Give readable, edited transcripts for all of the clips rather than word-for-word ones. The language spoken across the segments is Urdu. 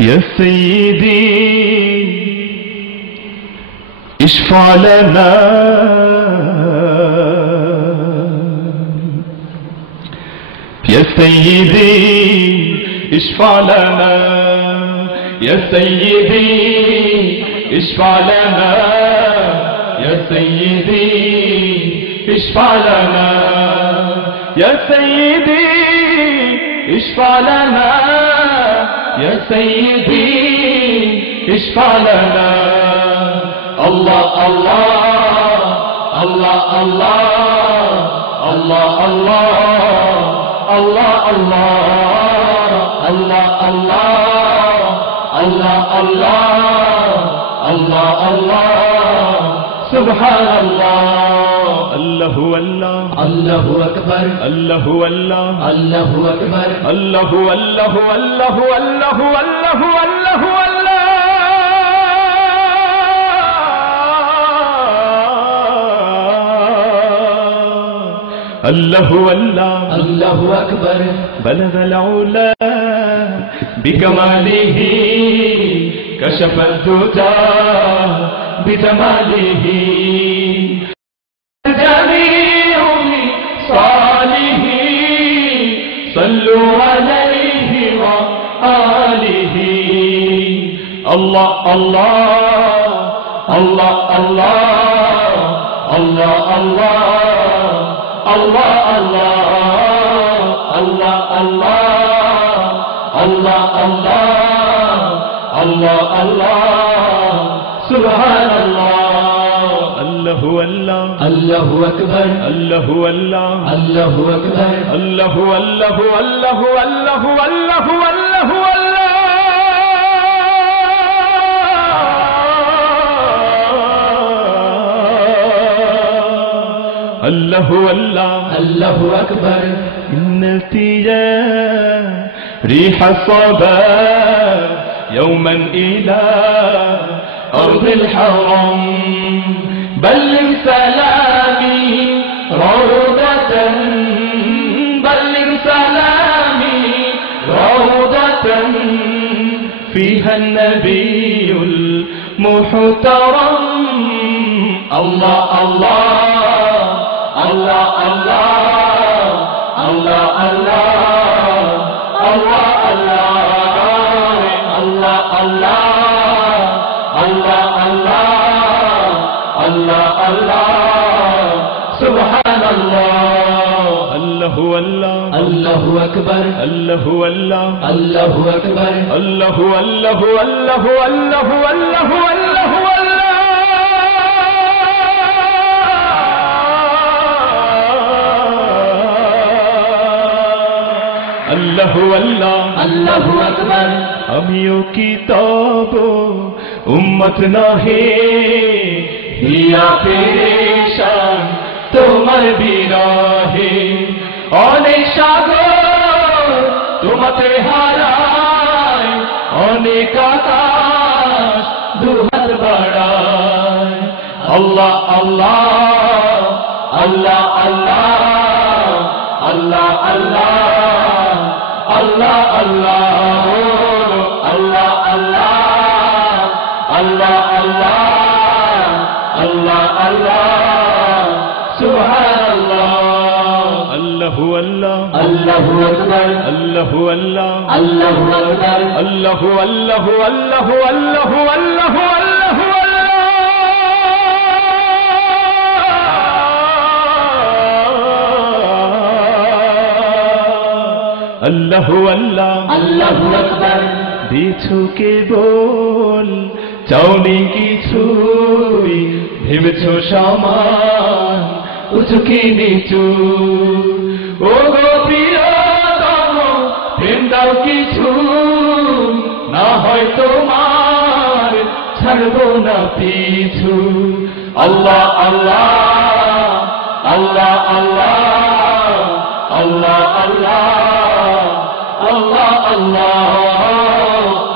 يا سيدي اشفع لنا يا سيدي اشفع لنا يا سيدي اشفع لنا يا سيدي اشفع لنا يا سيدي اشفع لنا يا سيدي اشفع لنا الله الله الله الله الله الله الله الله الله الله الله الله سبحان الله الله الله الله أكبر الله الله الله أكبر الله الله الله الله الله الله الله الله الله أكبر بلغ العلا بكماله كشف الدجى بجماله جميع صالح صلوا عليه وآله الله الله الله الله الله الله الله الله الله الله الله الله سبحان الله الله الله الله أكبر الله الله الله أكبر الله الله الله الله الله الله الله الله الله أكبر إنتي يا ريح الصبا يوما إلى أرض الحرم بلغ سلامي روضة بلغ سلامي روضة فيها النبي المحترم الله الله الله الله الله الله الله الله الله الله الله الله سبحان الله الله الله الله أكبر الله الله الله أكبر الله الله الله الله الله الله الله الله الله أكبر আমিও কি তব উম্মত নহে হিয়া পেরেশান তোমার বিরহে অনেক সাগর তোমাতে হারায় অনেক আকাশ দুহাত বাড়ায় আল্লাহ আল্লাহ আল্লাহ আল্লাহ আল্লাহ আল্লাহ Allah Allah Allah Allah Allah Allah Allah Subhanallah Allahu Allah Allahu Akbar Allahu Allah Allahu Akbar Allahu Allahu Allahu Allahu Allahu Allahu আল্লাহু আল্লাহ আল্লাহু আকবার দিছো কেবল চাওনি কিছুই ভেবেছো সমান উঁচু কি নিচু ও গো প্রিয়তম প্রেম দাও কিছু না হয় তোমার ছাড়বো না পিছু আল্লাহ আল্লাহ আল্লাহ আল্লাহ আল্লাহ আল্লাহ Allah Allah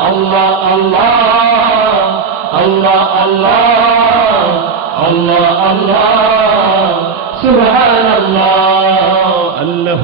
Allah Allah Allah Allah Allah Allah Subhanallah Allah